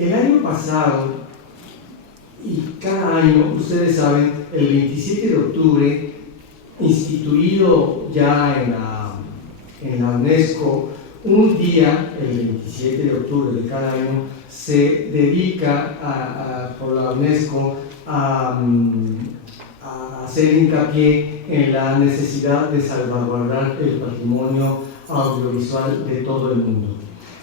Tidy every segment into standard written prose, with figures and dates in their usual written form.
El año pasado, y cada año, ustedes saben, el 27 de octubre, instituido ya en la UNESCO, un día, el 27 de octubre de cada año, se dedica por la UNESCO a hacer hincapié en la necesidad de salvaguardar el patrimonio audiovisual de todo el mundo.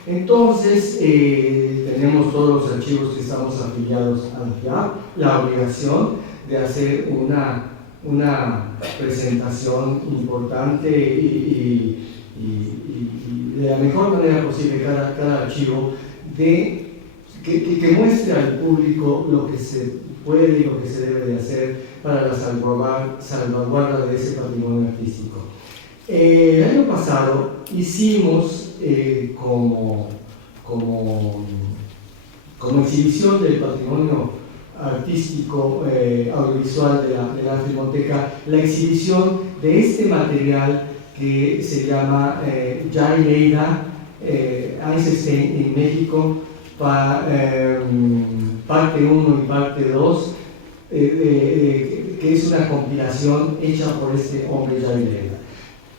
Entonces, tenemos todos los archivos que estamos afiliados a la FIAP, la obligación de hacer una presentación importante y de la mejor manera posible cada archivo que muestre al público lo que se puede y lo que se debe de hacer para la salvaguarda de ese patrimonio artístico. El año pasado hicimos como exhibición del patrimonio artístico audiovisual de la Filmoteca la exhibición de este material que se llama Jay Lleida, Eisenstein en México, parte 1 y parte 2, que es una compilación hecha por este hombre Jay Lleida.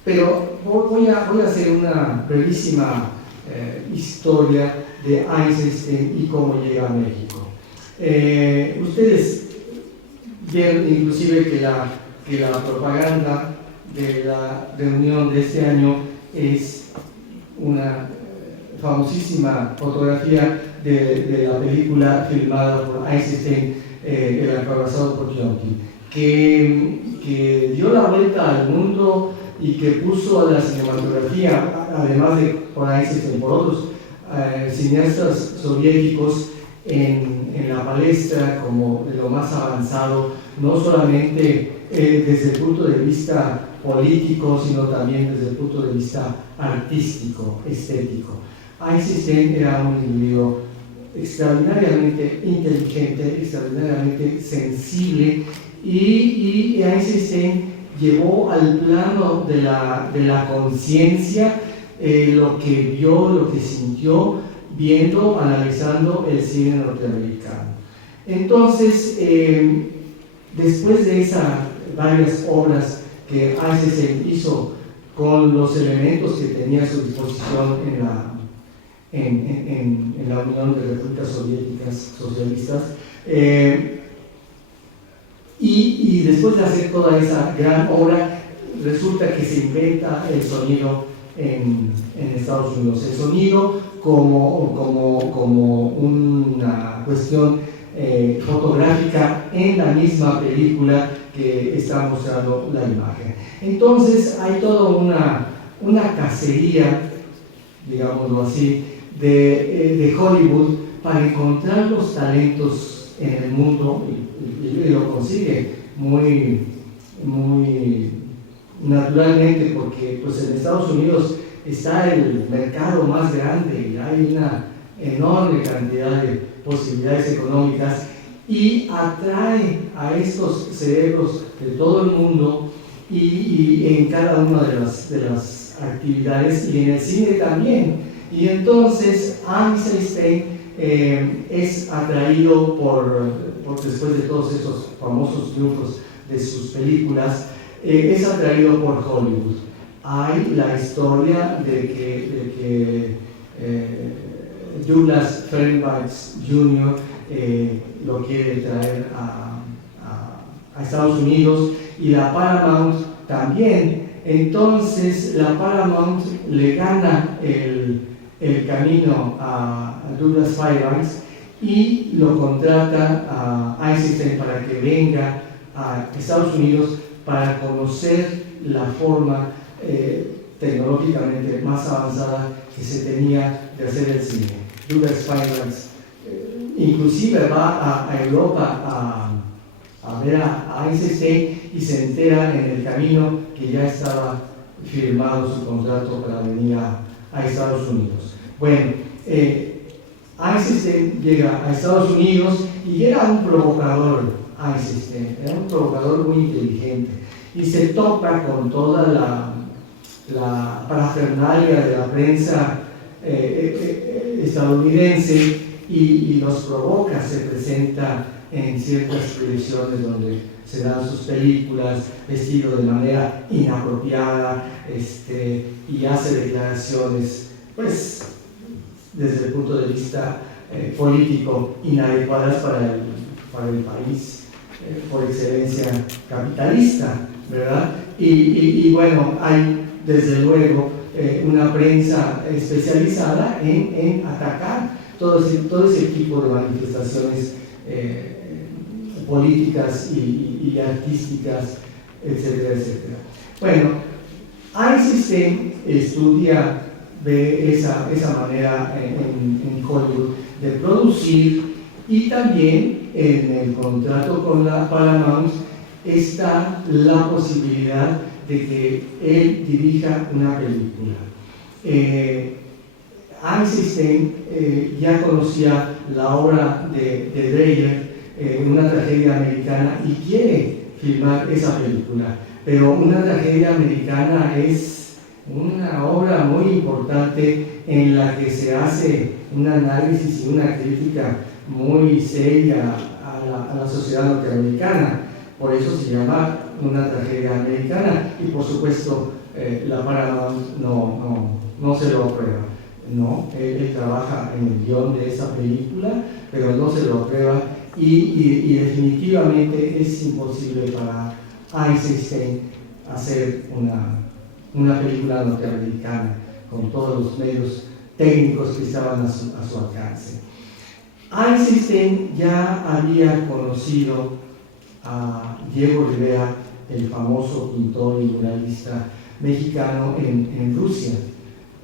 Pero voy a hacer una brevísima historia de Eisenstein y cómo llega a México. Ustedes vieron inclusive que la propaganda de la reunión de este año es una famosísima fotografía de la película filmada por Eisenstein, El acorazado por Potemkin, que dio la vuelta al mundo y que puso a la cinematografía, además de por Eisenstein, por otros cineastas soviéticos, en la palestra como lo más avanzado, no solamente desde el punto de vista político, sino también desde el punto de vista artístico, estético. Eisenstein era un individuo extraordinariamente inteligente, extraordinariamente sensible, y Eisenstein llevó al plano de la conciencia lo que vio, lo que sintió, viendo, analizando el cine norteamericano. Entonces, después de esas varias obras que Eisenstein hizo con los elementos que tenía a su disposición en la Unión de Repúblicas Soviéticas Socialistas, y después de hacer toda esa gran obra, resulta que se inventa el sonido en Estados Unidos. El sonido como una cuestión fotográfica en la misma película que está mostrando la imagen. Entonces hay toda una cacería, digámoslo así, de Hollywood para encontrar los talentos en el mundo, y lo consigue muy naturalmente, porque pues en Estados Unidos está el mercado más grande y hay una enorme cantidad de posibilidades económicas, y atrae a estos cerebros de todo el mundo y en cada una de las actividades, y en el cine también. Y entonces Eisenstein es atraído después de todos esos famosos triunfos de sus películas, es atraído por Hollywood. Hay la historia de que Douglas Fairbanks Jr. Lo quiere traer a Estados Unidos, y la Paramount también. Entonces la Paramount le gana el camino a Douglas Fairbanks y lo contrata a Eisenstein para que venga a Estados Unidos para conocer la forma tecnológicamente más avanzada que se tenía de hacer el cine. Douglas Fairbanks inclusive va a Europa a ver a Eisenstein, y se entera en el camino que ya estaba firmado su contrato para venir a Estados Unidos. Bueno, Eisenstein llega a Estados Unidos y era un provocador. Eisenstein era un provocador muy inteligente, y se topa con toda la parafernalia de la prensa estadounidense, y los provoca, se presenta en ciertas proyecciones donde se dan sus películas, vestido de manera inapropiada, y hace declaraciones, pues, desde el punto de vista político, inadecuadas para el país, por excelencia capitalista, ¿verdad? Y bueno, hay desde luego una prensa especializada en atacar todo ese tipo de manifestaciones políticas y artísticas, etcétera, etcétera. Bueno, Eisenstein estudia, ve esa manera en Hollywood de producir, y también en el contrato con la Paramount está la posibilidad de que él dirija una película. Eisenstein ya conocía la obra de Dreyer, Una tragedia americana, y quiere filmar esa película, pero Una tragedia americana es una obra muy importante en la que se hace un análisis y una crítica muy seria a la sociedad norteamericana. Por eso se llama Una tragedia americana, y por supuesto la Paramount no se lo aprueba. No, él trabaja en el guión de esa película, pero no se lo aprueba, y definitivamente es imposible para Eisenstein hacer una película norteamericana con todos los medios técnicos que estaban a su alcance. Eisenstein ya había conocido a Diego Rivera, el famoso pintor y muralista mexicano, en Rusia.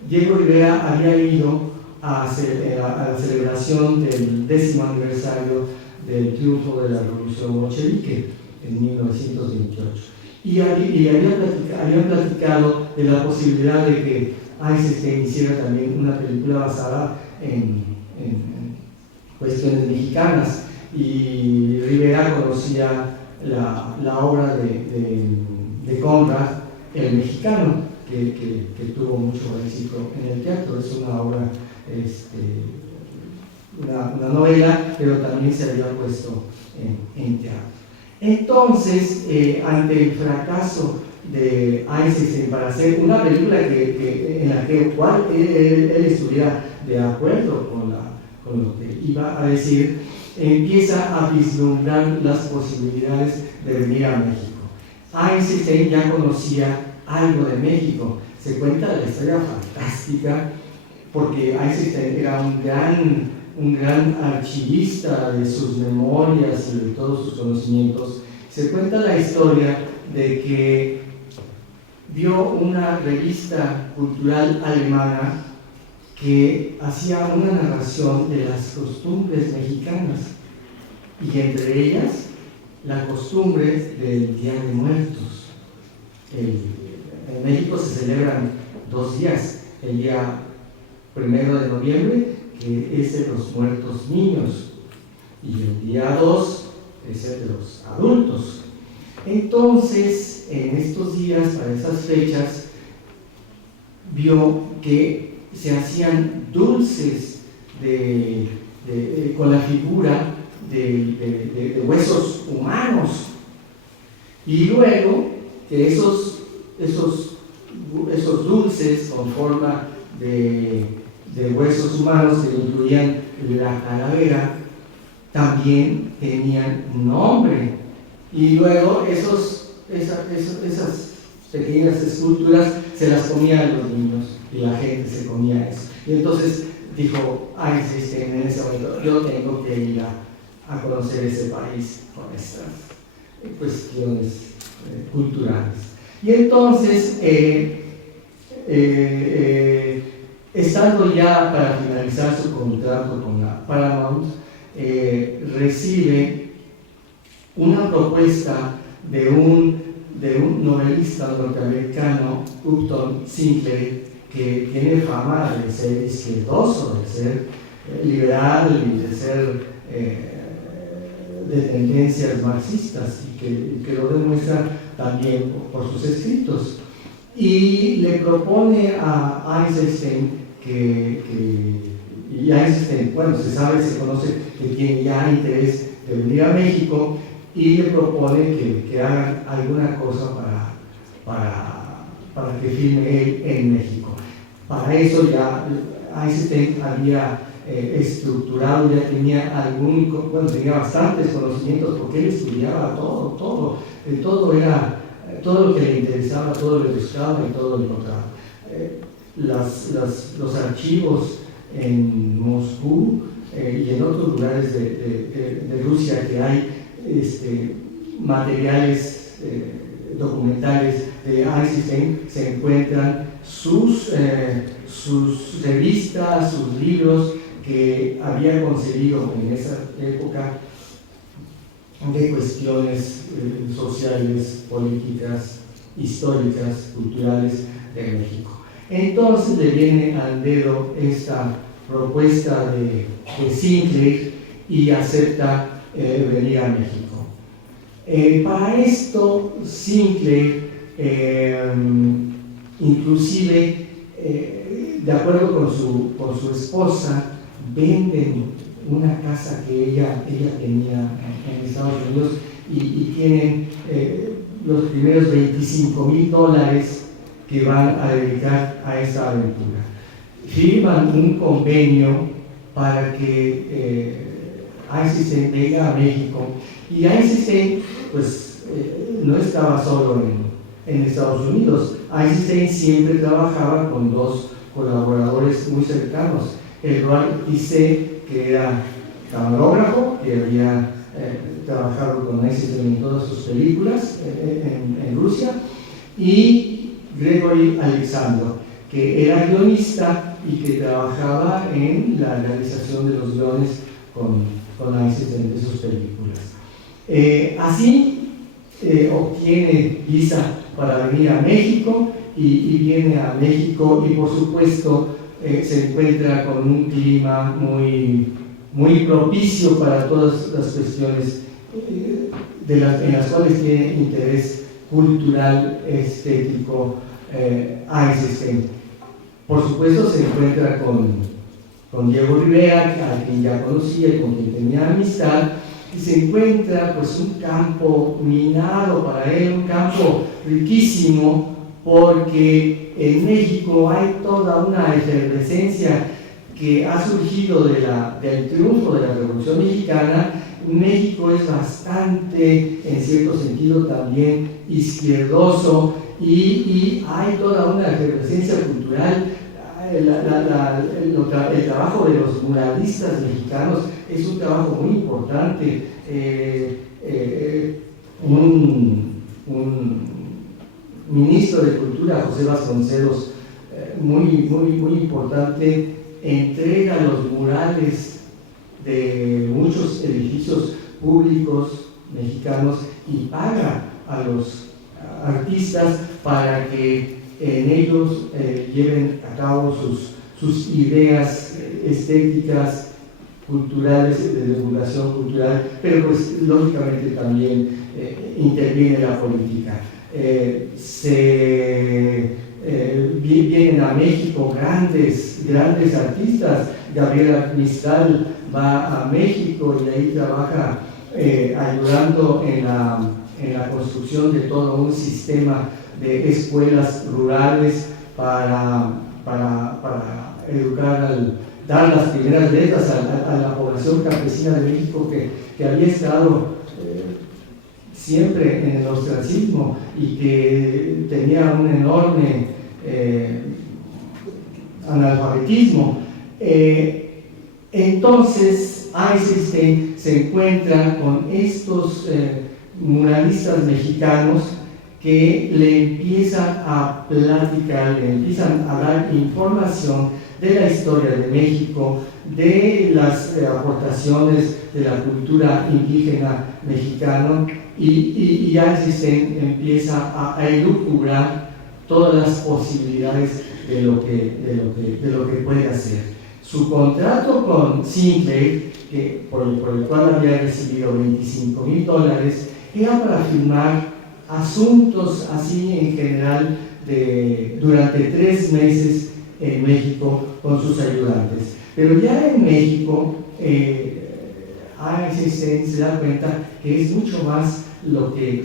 Diego Rivera había ido a la celebración del 10º aniversario del triunfo de la Revolución Bolchevique en 1928, y habían platicado de la posibilidad de que Eisenstein hiciera también una película basada en cuestiones mexicanas, y Rivera conocía la obra de Conrad, el mexicano, que tuvo mucho éxito en el teatro. Es una obra, una novela, pero también se había puesto en teatro. Entonces, ante el fracaso de Eisenstein para hacer una película en la cual él estuviera de acuerdo con lo que iba a decir, empieza a vislumbrar las posibilidades de venir a México. Eisenstein ya conocía algo de México. Se cuenta la historia fantástica, porque Eisenstein era un gran archivista de sus memorias y de todos sus conocimientos. Se cuenta la historia de que vio una revista cultural alemana que hacía una narración de las costumbres mexicanas, y entre ellas la costumbre del Día de Muertos. En México se celebran 2 días: el día 1 de noviembre, que es de los muertos niños, y el día 2 es el de los adultos. Entonces, en estos días, para esas fechas, vio que se hacían dulces con la figura de huesos humanos, y luego que esos dulces con forma de huesos humanos, que incluían la calavera, también tenían un nombre, y luego esas pequeñas esculturas se las comían los niños, y la gente se comía eso. Y entonces dijo Eisenstein en ese momento: yo tengo que ir a conocer ese país con estas cuestiones culturales. Y entonces, estando ya para finalizar su contrato con la Paramount, recibe una propuesta de un novelista norteamericano, Upton Sinclair, que tiene fama de ser izquierdoso, de ser liberal y de ser de tendencias marxistas, y que lo demuestra también por sus escritos. Y le propone a Eisenstein y Einstein, bueno, se conoce que tiene ya interés de venir a México y le propone que hagan alguna cosa para que filme él en México. Para eso ya Einstein había estructurado, ya tenía tenía bastantes conocimientos porque él estudiaba todo lo que le interesaba, todo lo buscaba y todo lo encontraba. Los archivos en Moscú y en otros lugares de Rusia que hay materiales documentales de Einstein, se encuentran sus revistas, sus libros que había concebido en esa época de cuestiones sociales, políticas, históricas, culturales de México. Entonces le viene al dedo esta propuesta de Sinclair y acepta venir a México. Para esto Sinclair inclusive de acuerdo con su esposa, venden una casa que ella tenía en Estados Unidos y tienen los primeros $25,000 que van a dedicar a esta aventura. Firman un convenio para que Einstein venga a México, y Einstein pues no estaba solo en Estados Unidos. Einstein siempre trabajaba con dos colaboradores muy cercanos, Edward Tissé, que era camarógrafo, que había trabajado con Einstein en todas sus películas en Rusia, y Gregory Alexandrov, que era guionista y que trabajaba en la realización de los guiones con Einstein de sus películas. Así obtiene visa para venir a México y viene a México, y por supuesto se encuentra con un clima muy propicio para todas las cuestiones en las cuales tiene interés cultural, estético, Einstein. Por supuesto se encuentra con Diego Rivera, a quien ya conocía y con quien tenía amistad, y se encuentra pues un campo minado para él, un campo riquísimo, porque en México hay toda una efervescencia que ha surgido del triunfo de la Revolución Mexicana. México es bastante, en cierto sentido, también izquierdoso, y hay toda una efervescencia cultural. El trabajo de los muralistas mexicanos es un trabajo muy importante. Un ministro de Cultura, José Vasconcelos, muy importante, entrega los murales de muchos edificios públicos mexicanos y paga a los artistas para que en ellos lleven a cabo sus ideas estéticas, culturales, de divulgación cultural, pero pues lógicamente también interviene la política. Vienen a México grandes artistas. Gabriela Mistral va a México y ahí trabaja ayudando en la construcción de todo un sistema de escuelas rurales para educar, dar las primeras letras a la población campesina de México que había estado siempre en el ostracismo y que tenía un enorme analfabetismo. Entonces Einstein se encuentra con estos muralistas mexicanos que le empiezan a platicar, le empiezan a dar información de la historia de México, de las aportaciones de la cultura indígena mexicana, y Einstein empieza a elucubrar todas las posibilidades de lo que puede hacer. Su contrato con Sinclair, por el cual había recibido $25,000, era para filmar asuntos así en general durante 3 meses en México con sus ayudantes. Pero ya en México, Eisenstein se da cuenta que es mucho más lo que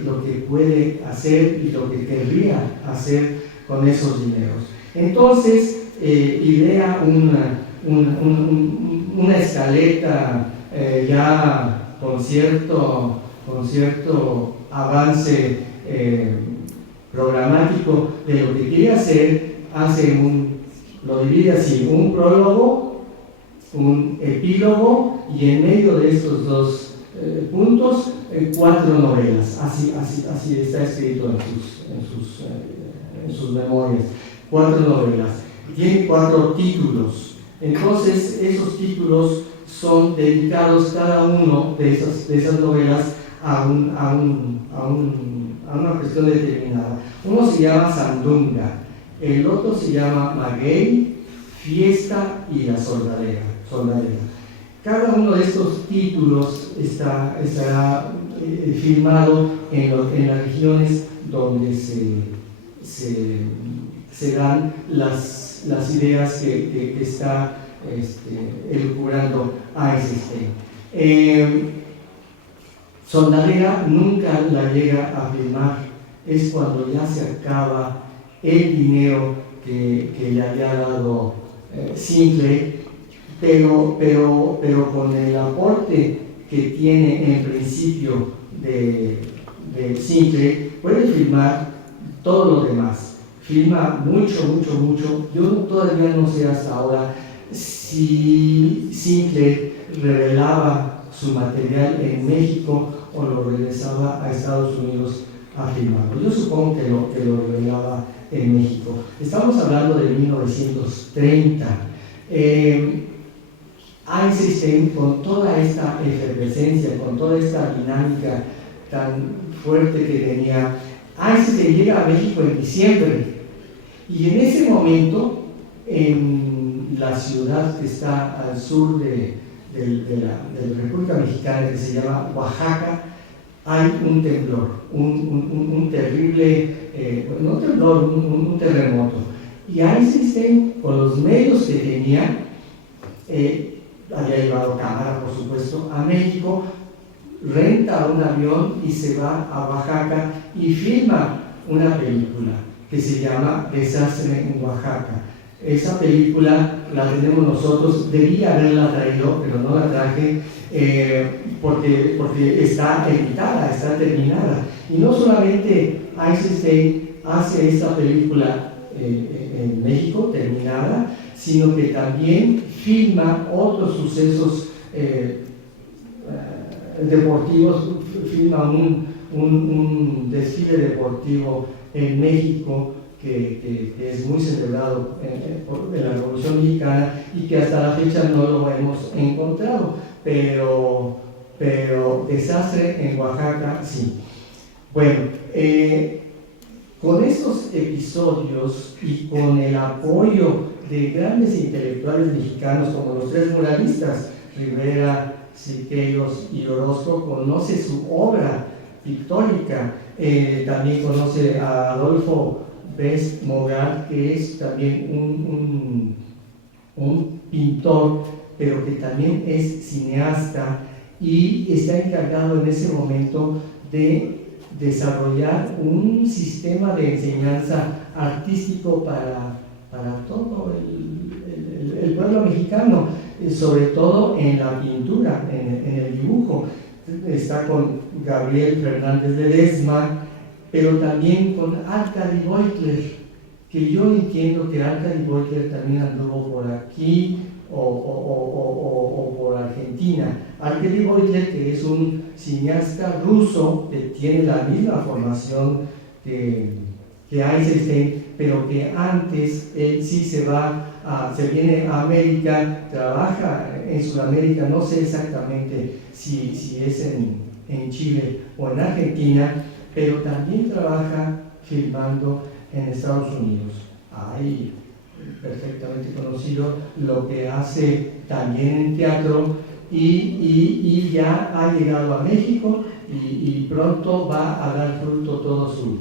puede hacer y lo que querría hacer con esos dineros. Entonces, idea una escaleta ya con cierto avance programático de lo que quería hacer, lo divide así: un prólogo, un epílogo, y en medio de estos dos puntos 4 novelas. Así está escrito en sus memorias. 4 novelas. Tiene 4 títulos. Entonces, esos títulos son dedicados cada uno de esas novelas a una cuestión determinada. Uno se llama Sandunga, el otro se llama Maguey, Fiesta y La Soldadera. Cada uno de estos títulos estará filmado en las regiones donde se dan las ideas que está elucubrando Eisenstein. Soldadera nunca la llega a filmar, es cuando ya se acaba el dinero que le había dado Sinclair, pero con el aporte que tiene en principio de Sinclair, puede filmar todo lo demás. Filma mucho. Yo todavía no sé hasta ahora si Sinclair revelaba su material en México o lo regresaba a Estados Unidos a filmarlo. Yo supongo que lo revelaba en México. Estamos hablando de 1930. Eisenstein, con toda esta efervescencia, con toda esta dinámica tan fuerte que tenía, Eisenstein llega a México en diciembre, y en ese momento, en la ciudad que está al sur de la República Mexicana, que se llama Oaxaca, hay un temblor, un terrible, no temblor, un terremoto. Y Eisenstein, con los medios que tenía, había llevado cámara, por supuesto, a México, renta un avión y se va a Oaxaca y filma una película que se llama Desastre en Oaxaca. Esa película la tenemos nosotros, debía haberla traído, pero no la traje, porque está editada, está terminada. Y no solamente Eisenstein hace esta película en México, terminada, sino que también filma otros sucesos deportivos, filma un desfile deportivo en México que es muy celebrado en la Revolución Mexicana y que hasta la fecha no lo hemos encontrado, pero Desastre en Oaxaca sí. Bueno, con estos episodios y con el apoyo de grandes intelectuales mexicanos como los 3 muralistas, Rivera, Siqueiros y Orozco, conoce su obra pictórica. También conoce a Adolfo Best Mogar, que es también un pintor, pero que también es cineasta, y está encargado en ese momento de desarrollar un sistema de enseñanza artístico para todo el pueblo mexicano, sobre todo en la pintura, en el dibujo. Está con Gabriel Fernández Ledesma, pero también con Arkady Beutler, que yo entiendo que Arkady Beutler también anduvo por aquí o por Argentina. Arkady Beutler, que es un cineasta ruso que tiene la misma formación que Eisenstein, pero que antes él sí se viene a América, trabaja en Sudamérica, no sé exactamente si es en Chile o en Argentina, pero también trabaja filmando en Estados Unidos. Hay perfectamente conocido lo que hace también en teatro, y ya ha llegado a México y pronto va a dar fruto todo su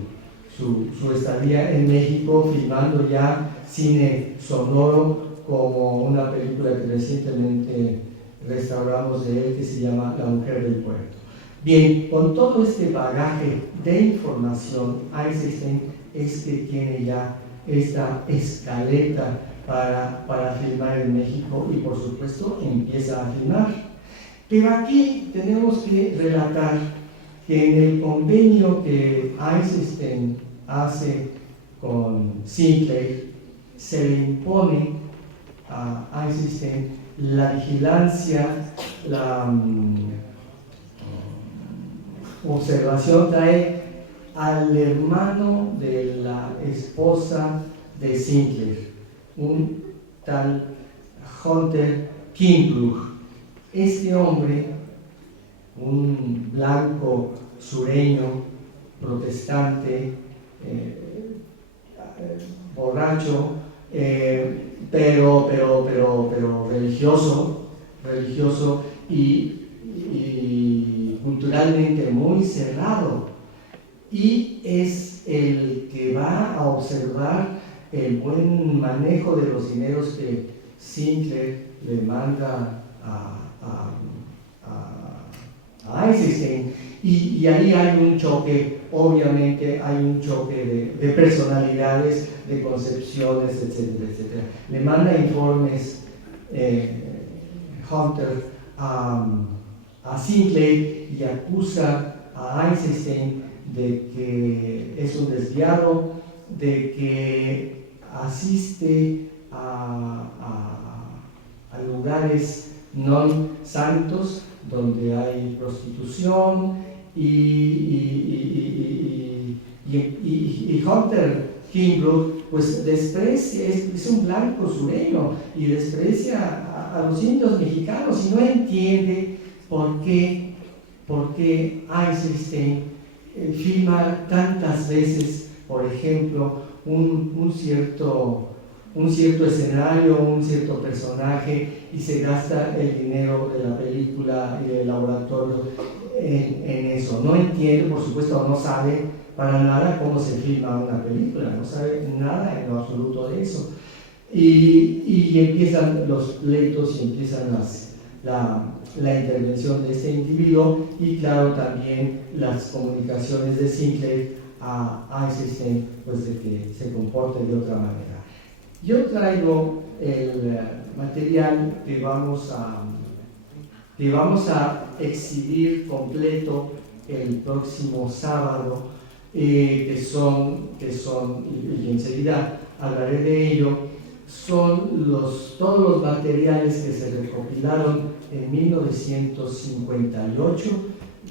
estadía en México, filmando ya cine sonoro como una película que recientemente restauramos de él que se llama La mujer del puerto. Bien, con todo este bagaje de información, Eisenstein es que tiene ya esta escaleta para filmar en México y por supuesto empieza a filmar. Pero aquí tenemos que relatar que en el convenio que Eisenstein hace con Sinclair se le impone a Eisenstein la vigilancia, la observación, trae al hermano de la esposa de Sinclair, un tal Hunter Kimbrough. Este hombre, un blanco sureño, protestante, borracho, pero religioso y culturalmente muy cerrado, y es el que va a observar el buen manejo de los dineros que Sinclair le manda a Eisenstein, y ahí hay un choque, obviamente hay un choque de personalidades, de concepciones, etcétera, etcétera. Le manda informes Hunter a Sinclair y acusa a Eisenstein de que es un desviado, de que asiste a lugares no santos donde hay prostitución, y Hunter Kimbrough pues desprecia, es un blanco sureño y desprecia a los indios mexicanos y no entiende por qué Eisenstein filma tantas veces, por ejemplo, un cierto escenario, un cierto personaje, y se gasta el dinero de la película y del laboratorio en eso. No entiende, por supuesto, no sabe para nada cómo se filma una película, no sabe nada en lo absoluto de eso. Y empiezan los pleitos y empiezan la intervención de este individuo, y claro también las comunicaciones de Sinclair a Eisenstein, pues de que se comporte de otra manera. Yo traigo el material que vamos a exhibir completo el próximo sábado, que son, y enseguida hablaré de ello, son todos los materiales que se recopilaron en 1958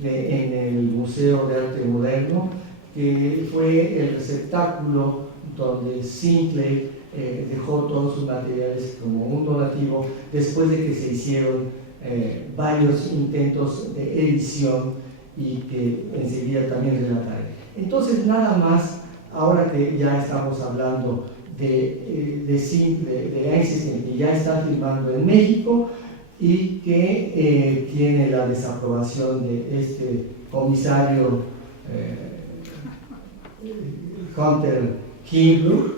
en el Museo de Arte Moderno, que fue el receptáculo donde Sinclair dejó todos sus materiales como un donativo después de que se hicieron varios intentos de edición, y que enseguida también relataré. Entonces, nada más, ahora que ya estamos hablando de Eisenstein, que ya está filmando en México y que tiene la desaprobación de este comisario Hunter Kimbrough,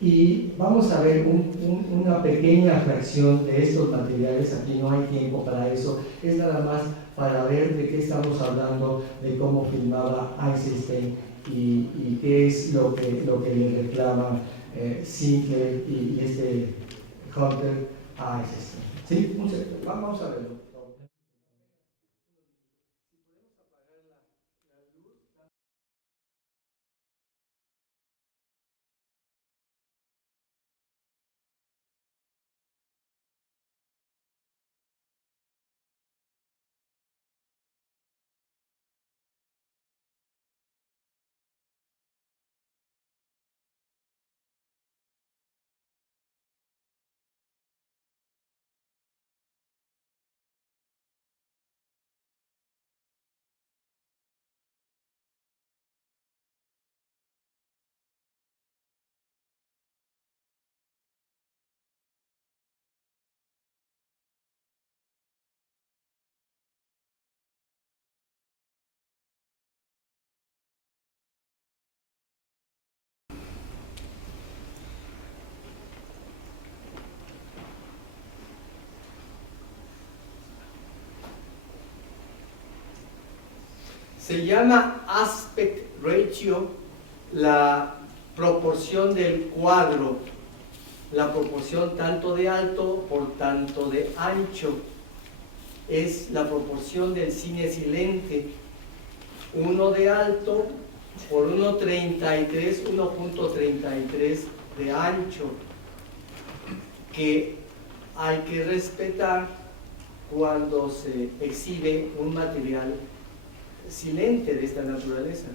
y vamos a ver una pequeña fracción de estos materiales. Aquí no hay tiempo para eso, es nada más para ver de qué estamos hablando, de cómo filmaba Eisenstein y qué es lo que le reclama Sinclair y este Hunter a Eisenstein. ¿Sí? Vamos a verlo. Se llama aspect ratio la proporción del cuadro, la proporción tanto de alto por tanto de ancho. Es la proporción del cine silente, 1 de alto por 1.33 de ancho, que hay que respetar cuando se exhibe un material silente de esta naturaleza.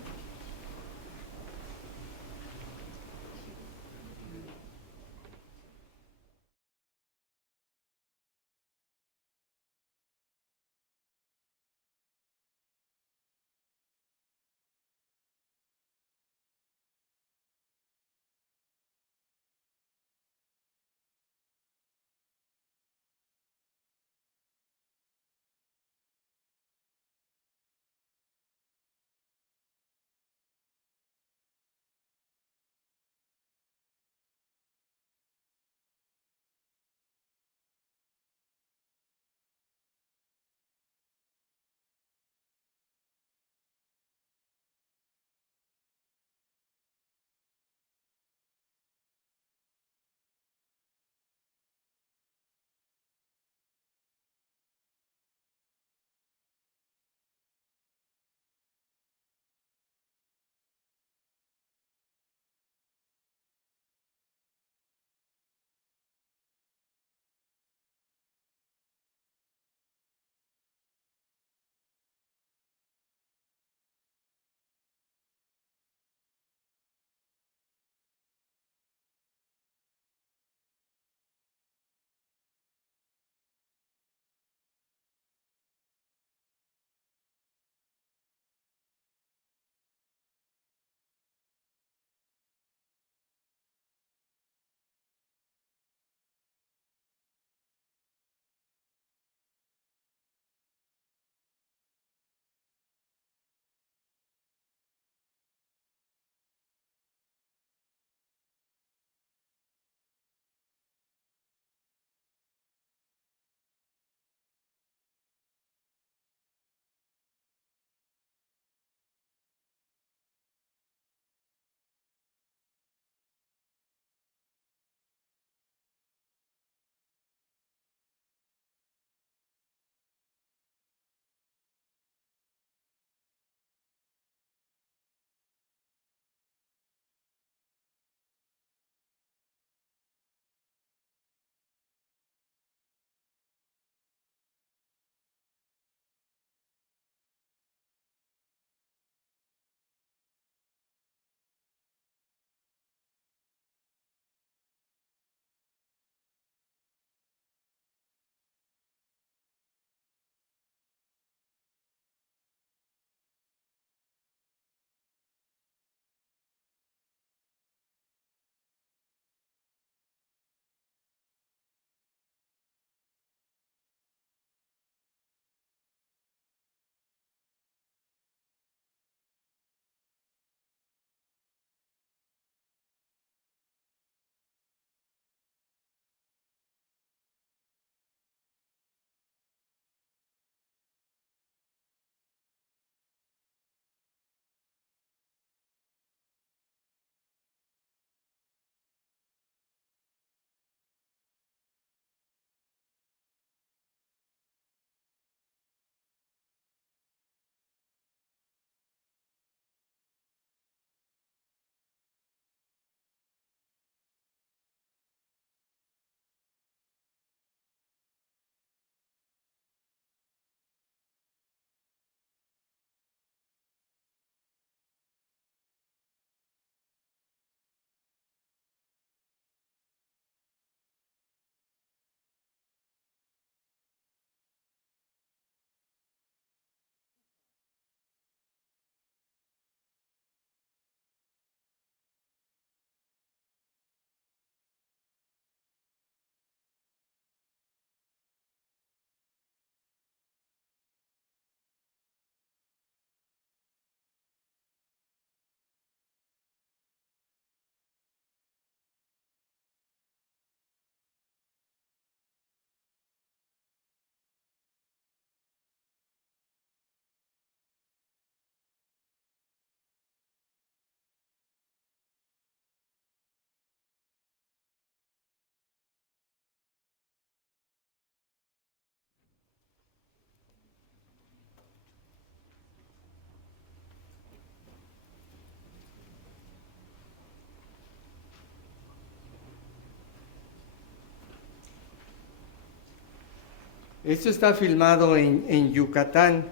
Esto está filmado en Yucatán.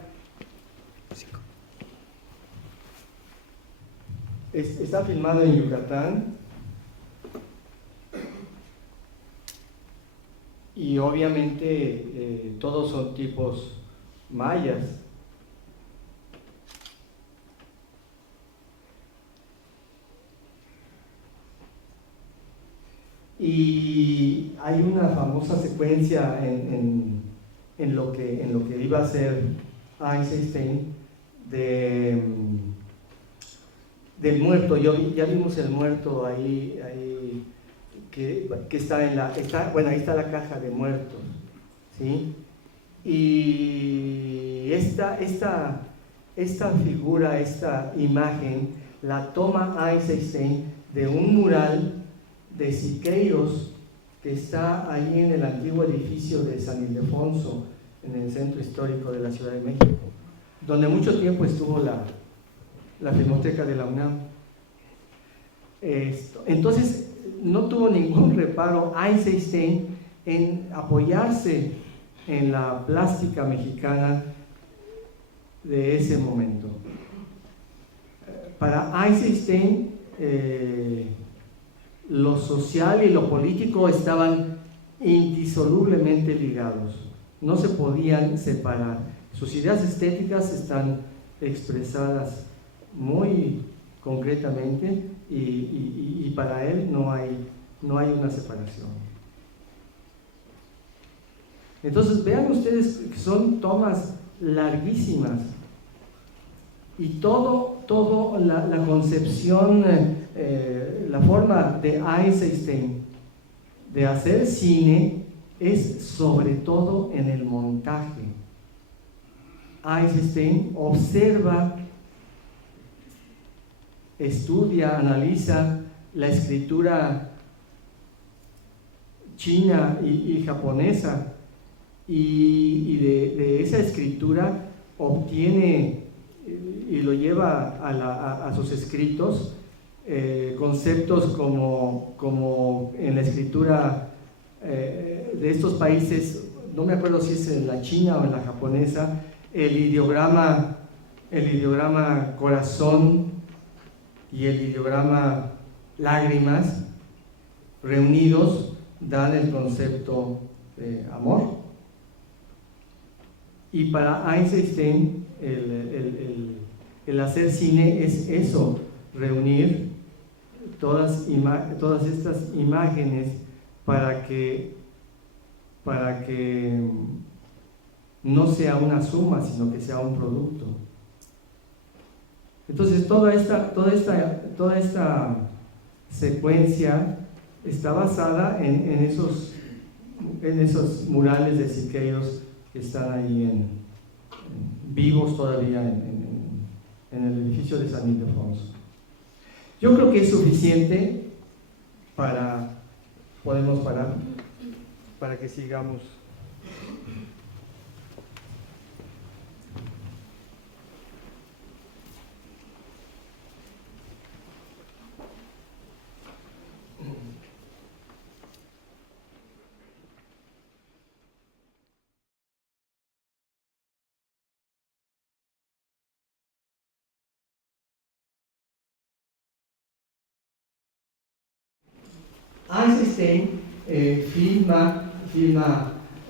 Está filmado en Yucatán. Y obviamente todos son tipos mayas. Y hay una famosa secuencia en lo que iba a ser Eisenstein del muerto. Ya vimos el muerto ahí que está bueno, ahí está la caja de muertos, ¿sí? Y esta figura, esta imagen, la toma Eisenstein de un mural de Siqueiros que está ahí en el antiguo edificio de San Ildefonso, en el centro histórico de la Ciudad de México, donde mucho tiempo estuvo la Filmoteca de la UNAM. Entonces, no tuvo ningún reparo Eisenstein en apoyarse en la plástica mexicana de ese momento. Para Eisenstein, lo social y lo político estaban indisolublemente ligados, no se podían separar. Sus ideas estéticas están expresadas muy concretamente y para él no hay una separación. Entonces vean ustedes que son tomas larguísimas y todo la concepción, la forma de Eisenstein de hacer cine es sobre todo en el montaje. Eisenstein observa, estudia, analiza la escritura china y japonesa y de esa escritura obtiene y lo lleva a sus escritos conceptos como en la escritura de estos países, no me acuerdo si es en la china o en la japonesa, el ideograma corazón y el ideograma lágrimas reunidos dan el concepto de amor. Y para Eisenstein el hacer cine es eso, reunir todas estas imágenes para que no sea una suma, sino que sea un producto. Entonces toda esta secuencia está basada en esos murales de Siqueiros que están ahí vivos todavía en el edificio de San Ildefonso. Yo creo que es suficiente podemos parar para que sigamos. Eisenstein filma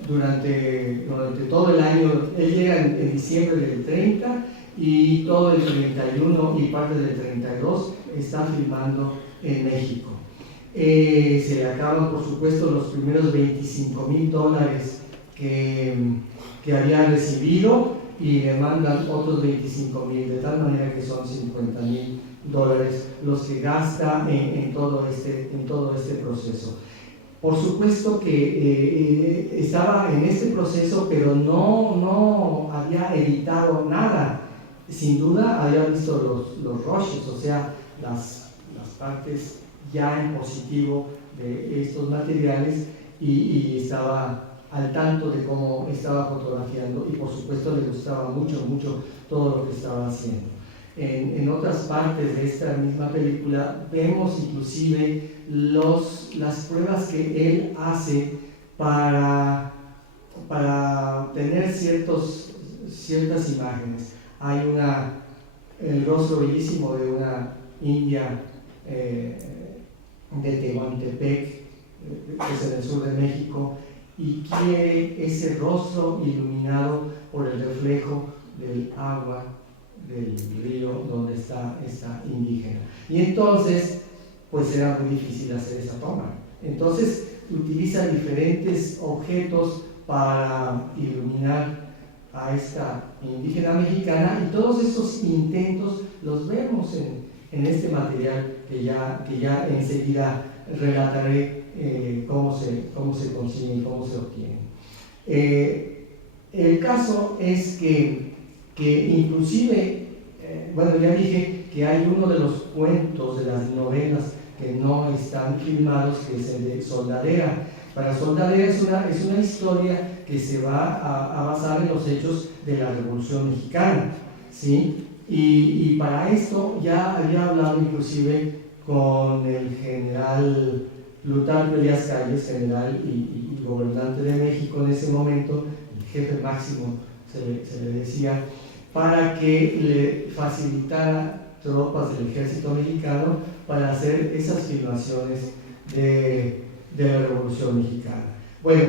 durante todo el año. Él llega en diciembre del 30 y todo el 31 y parte del 32 está filmando en México. Se le acaban, por supuesto, los primeros $25,000 que había recibido y le mandan otros 25,000, de tal manera que son $50,000 los que gasta en todo este proceso. Por supuesto que estaba en este proceso, pero no había editado nada. Sin duda había visto los rushes, o sea, las partes ya en positivo de estos materiales y estaba al tanto de cómo estaba fotografiando y por supuesto le gustaba mucho todo lo que estaba haciendo. En otras partes de esta misma película vemos inclusive las pruebas que él hace para para tener ciertas imágenes. Hay el rostro bellísimo de una india de Tehuantepec, que es en el sur de México, y quiere ese rostro iluminado por el reflejo del agua del río donde está esta indígena. Y entonces, pues era muy difícil hacer esa toma. Entonces, utiliza diferentes objetos para iluminar a esta indígena mexicana, y todos esos intentos los vemos en este material que ya enseguida relataré cómo se consigue y cómo se obtiene. El caso es que inclusive, bueno, ya dije que hay uno de los cuentos de las novelas que no están filmados, que es el de Soldadera. Para Soldadera es una historia que se va a basar en los hechos de la Revolución Mexicana, ¿sí? Y para esto ya había hablado inclusive con el general Plutarco Elías Calles, general y gobernante de México en ese momento, el jefe máximo se le decía, para que le facilitara tropas del ejército mexicano para hacer esas filmaciones de la Revolución Mexicana. Bueno,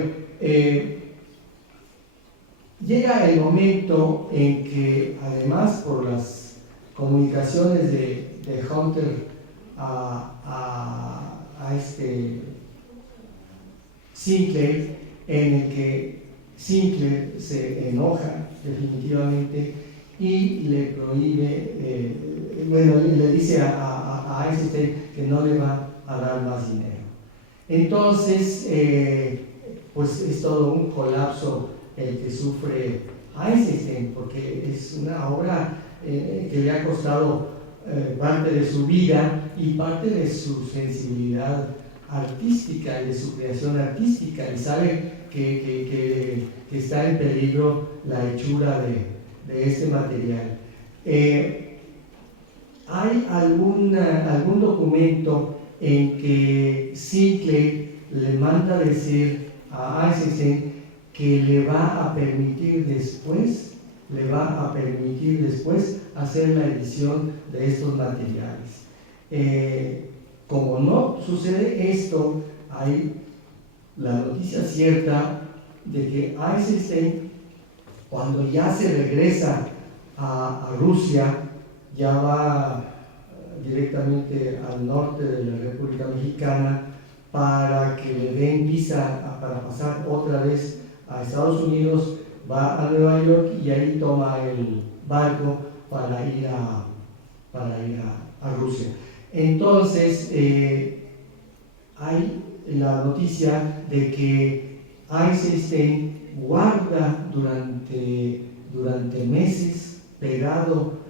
llega el momento en que, además, por las comunicaciones de Hunter a Sinclair, en el que Sinclair se enoja definitivamente y le prohíbe, le dice a Eisenstein que no le va a dar más dinero. Entonces, pues es todo un colapso el que sufre Eisenstein, porque es una obra que le ha costado parte de su vida y parte de su sensibilidad artística y de su creación artística, y sabe que está en peligro la hechura de este material. Hay algún documento en que Sinclair le manda decir a Eisenstein que le va a permitir después hacer la edición de estos materiales. Como no sucede esto, hay la noticia cierta de que Eisenstein, cuando ya se regresa a Rusia, ya va directamente al norte de la República Mexicana para que le den visa para pasar otra vez a Estados Unidos, va a Nueva York y ahí toma el barco para ir a Rusia. Entonces, hay la noticia de que Eisenstein guarda durante meses pegado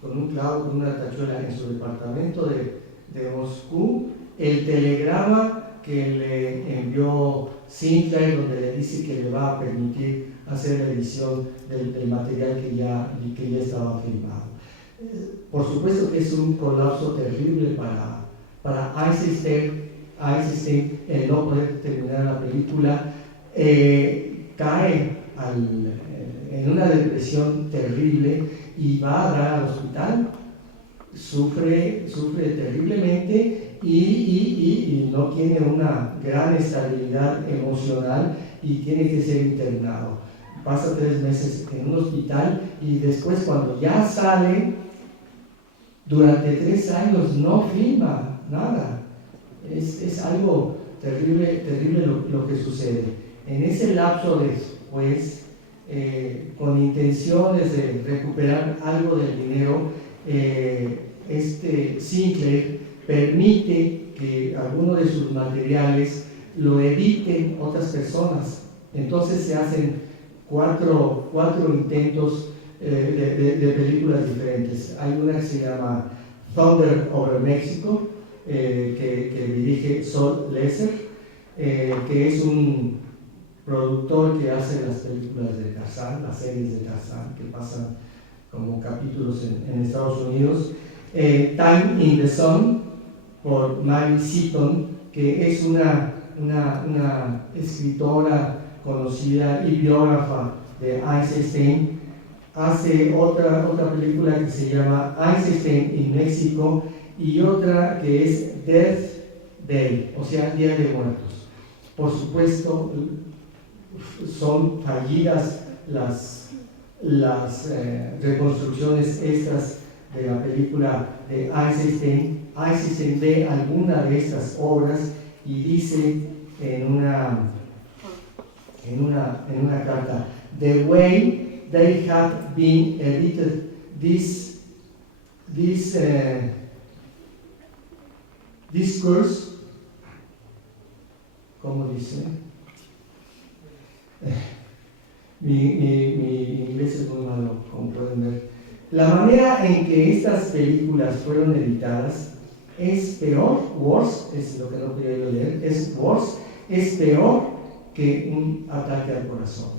con un clavo, con una tachuela en su departamento de Moscú, el telegrama que le envió Sinclair, donde le dice que le va a permitir hacer la edición del material que ya estaba filmado. Por supuesto que es un colapso terrible para Eisenstein el no poder terminar la película. Cae en una depresión terrible y va a dar al hospital, sufre terriblemente y no tiene una gran estabilidad emocional y tiene que ser internado. Pasa 3 meses en un hospital y después, cuando ya sale, durante 3 años no filma nada. Es algo terrible lo que sucede. En ese lapso después, con intenciones de recuperar algo del dinero, Sinclair permite que alguno de sus materiales lo editen otras personas. Entonces se hacen cuatro intentos de películas diferentes. Hay una que se llama Thunder Over Mexico, que dirige Sol Lesser, que es un productor que hace las películas de Tarzán, las series de Tarzán que pasan como capítulos en Estados Unidos. Time in the Sun, por Mary Seaton, que es una una escritora conocida y biógrafa de Eisenstein, hace otra película que se llama Eisenstein en México y otra que es Death Day, o sea, Día de Muertos. Por supuesto, son fallidas las reconstrucciones estas de la película de Eisenstein. Eisenstein ve alguna de estas obras y dice en una carta, the way they have been edited this discourse, ¿cómo dice? Mi inglés es muy malo, como pueden ver. La manera en que estas películas fueron editadas es peor, worse, es lo que no quería yo leer, es worse, es peor que un ataque al corazón.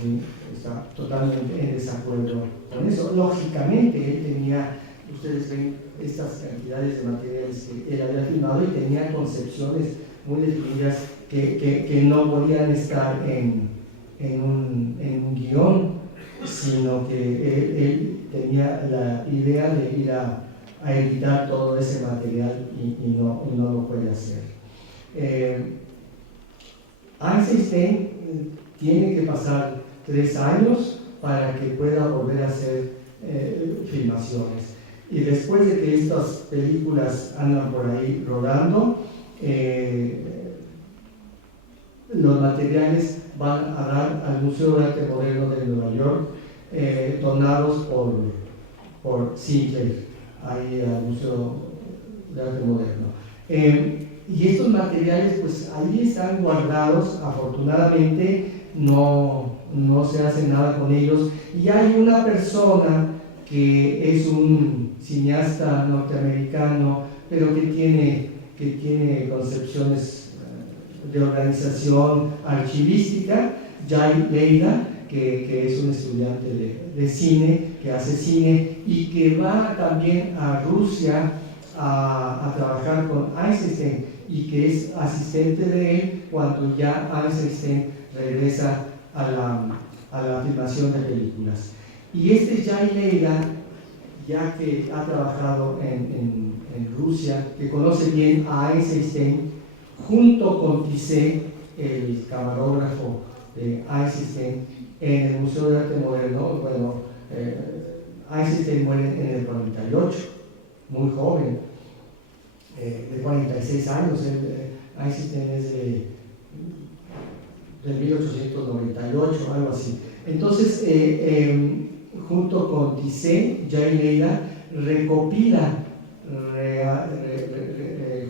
¿Sí? Está totalmente en desacuerdo con eso. Lógicamente, él tenía, ustedes ven estas cantidades de materiales que él había filmado y tenía concepciones muy definidas que no podían estar en un guión, sino que él tenía la idea de ir a editar todo ese material y no lo puede hacer. Eisenstein tiene que pasar 3 años para que pueda volver a hacer filmaciones. Y después de que estas películas andan por ahí rodando, los materiales van a dar al Museo de Arte Moderno de Nueva York, donados por Sinclair, ahí al Museo de Arte Moderno. Y estos materiales, pues ahí están guardados, afortunadamente no se hace nada con ellos. Y hay una persona que es un cineasta norteamericano, pero que tiene concepciones de organización archivística, Jay Leida, que es un estudiante de cine, que hace cine y que va también a Rusia a trabajar con Eisenstein y que es asistente de él cuando ya Eisenstein regresa a la filmación de películas. Y este Jay Leida, ya que ha trabajado en Rusia, que conoce bien a Eisenstein, junto con Tissé, el camarógrafo de Eisenstein, en el Museo de Arte Moderno. Bueno, Eisenstein muere en el 48, muy joven, de 46 años. Eisenstein es de 1898, algo así. Entonces, junto con Tissé, Jay Leida recopila,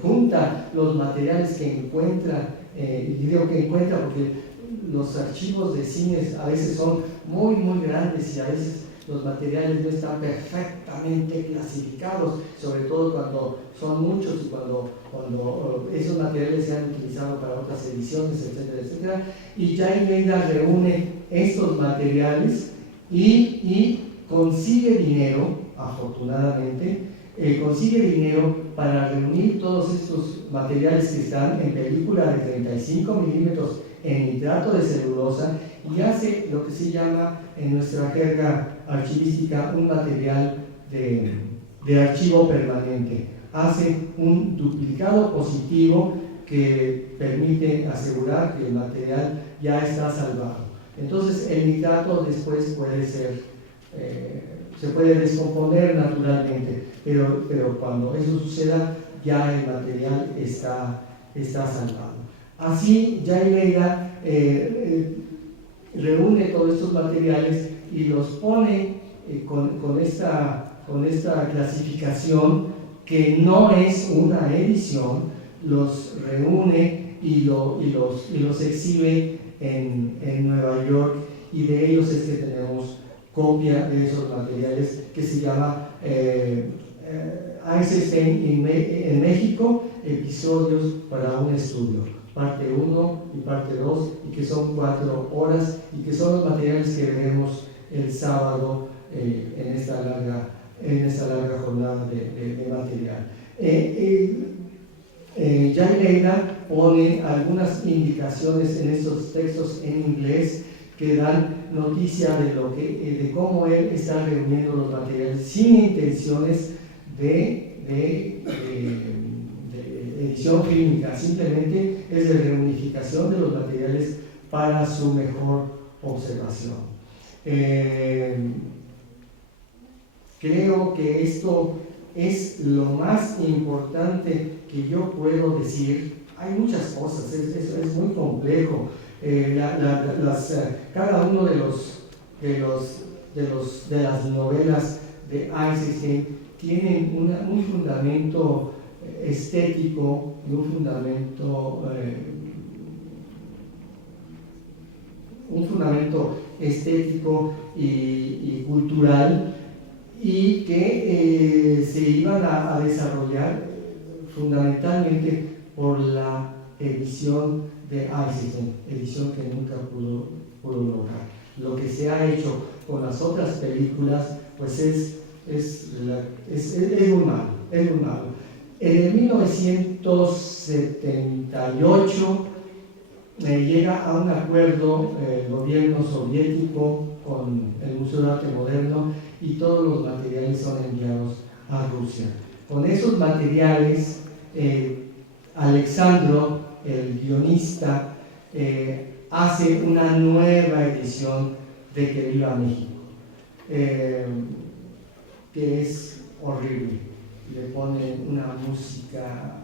junta los materiales que encuentra, y digo que encuentra porque los archivos de cines a veces son muy grandes y a veces los materiales no están perfectamente clasificados, sobre todo cuando son muchos y cuando esos materiales se han utilizado para otras ediciones, etcétera, etcétera. Y Jay Leida reúne estos materiales y consigue dinero, afortunadamente, consigue dinero para reunir todos estos materiales que están en película de 35 milímetros en nitrato de celulosa y hace lo que se llama en nuestra jerga archivística un material de archivo permanente. Hace un duplicado positivo que permite asegurar que el material ya está salvado. Entonces el nitrato después puede ser, se puede descomponer naturalmente, pero cuando eso suceda ya el material está salvado. Así Jay Leida reúne todos estos materiales y los pone con esta clasificación que no es una edición, los reúne y los exhibe en Nueva York, y de ellos es que tenemos copia de esos materiales, que se llama Eisenstein en México, episodios para un estudio, parte 1 y parte 2, y que son 4 horas, y que son los materiales que veremos el sábado en esta larga jornada de material. Jan Leida pone algunas indicaciones en estos textos en inglés que dan noticia de cómo él está reuniendo los materiales sin intenciones de edición fílmica, simplemente es de reunificación de los materiales para su mejor observación. Creo que esto es lo más importante que yo puedo decir. Hay muchas cosas, es muy complejo. Cada uno de las novelas de Eisenstein tienen un fundamento estético y un fundamento estético y cultural, y que se iban a desarrollar fundamentalmente por la edición de Eisenstein, edición que nunca pudo lograr. Lo que se ha hecho con las otras películas pues es muy malo, es muy malo. En el 1978 llega a un acuerdo el gobierno soviético con el Museo de Arte Moderno y todos los materiales son enviados a Rusia. Con esos materiales, Alexandrov, el guionista, hace una nueva edición de Que Viva México, que es horrible. Le pone una música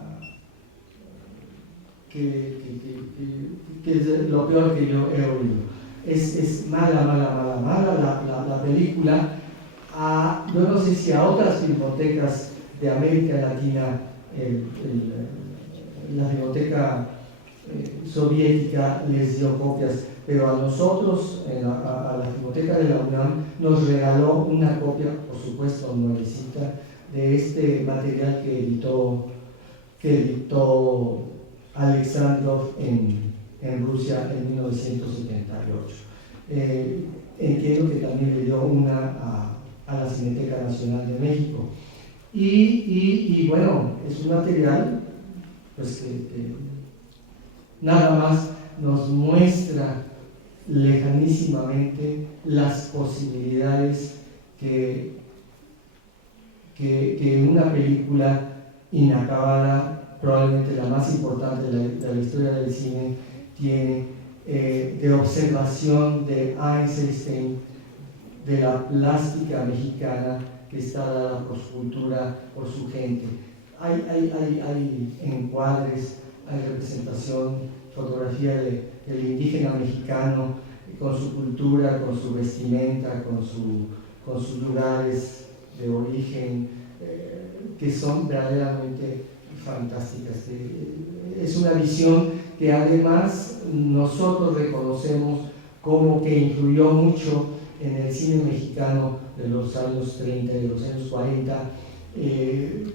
que es lo peor que yo he oído. Es mala la película. Yo no sé si a otras filmotecas de América Latina, la filmoteca soviética les dio copias, pero a nosotros, a la filmoteca de la UNAM, nos regaló una copia, por supuesto nuevecita, de este material que editó Alexandrov en Rusia en 1978. Entiendo que también le dio una a la Cineteca Nacional de México. Y bueno, es un material pues, que nada más nos muestra lejanísimamente las posibilidades que una película inacabada, probablemente la más importante de la historia del cine, tiene de observación de Eisenstein, de la plástica mexicana que está dada por su cultura, por su gente. Hay encuadres, hay representación, fotografía del indígena mexicano con su cultura, con su vestimenta, con sus lugares de origen, que son verdaderamente fantásticas. Es una visión que además nosotros reconocemos como que influyó mucho en el cine mexicano de los años 30 y de los años 40, en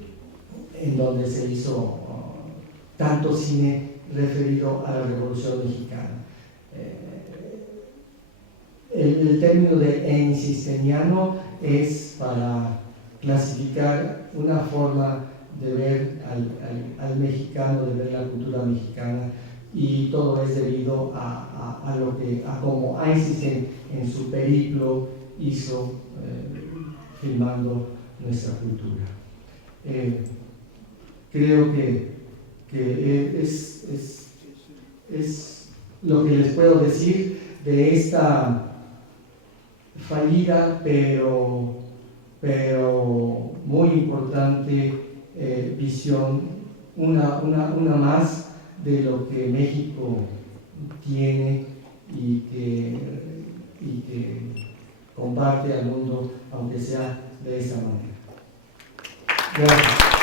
donde se hizo tanto cine referido a la Revolución Mexicana. El término de eisensteiniano es para clasificar una forma de ver al mexicano, de ver la cultura mexicana, y todo es debido a cómo Eisenstein en su periplo hizo filmando nuestra cultura. Creo que es lo que les puedo decir de esta fallida pero muy importante visión, una más de lo que México tiene y que comparte al mundo, aunque sea de esa manera. Gracias.